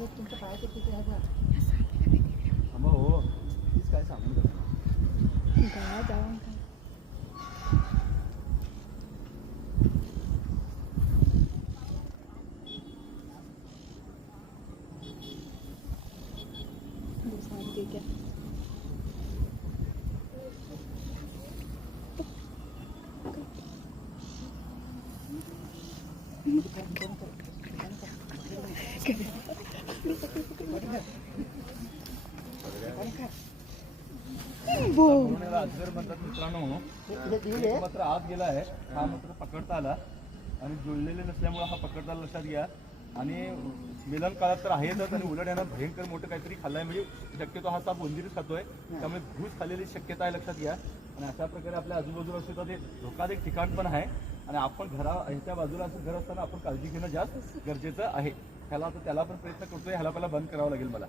तुमच्या पायाचे किती आहे बा? थांबा हो, प्लीज काय सांगून गळा जाऊन का ठीक आहे. अजगर म्हणतात मित्रांनो, एक मात्र आत गेला आहे, हा मात्र पकडता आला आणि जुळलेले नसल्यामुळे हा पकडता लक्षात घ्या. आणि मिलन काळात तर आहेतच आणि उलट यानं भयंकर मोठं काहीतरी खाल्लंय, म्हणजे शक्यतो हा साप उंदीरच खातोय, त्यामुळे घूस खाल्लेली शक्यता आहे, लक्षात घ्या. आणि अशा प्रकारे आपल्या आजूबाजूला सुद्धा ते धोकादायक ठिकाण पण आहे आणि आपण ह्याच्या बाजूला असं घर असताना आपण काळजी घेणं जास्त गरजेचं आहे. त्याला पण प्रयत्न करतोय, ह्याला पहिला बंद करावं लागेल मला.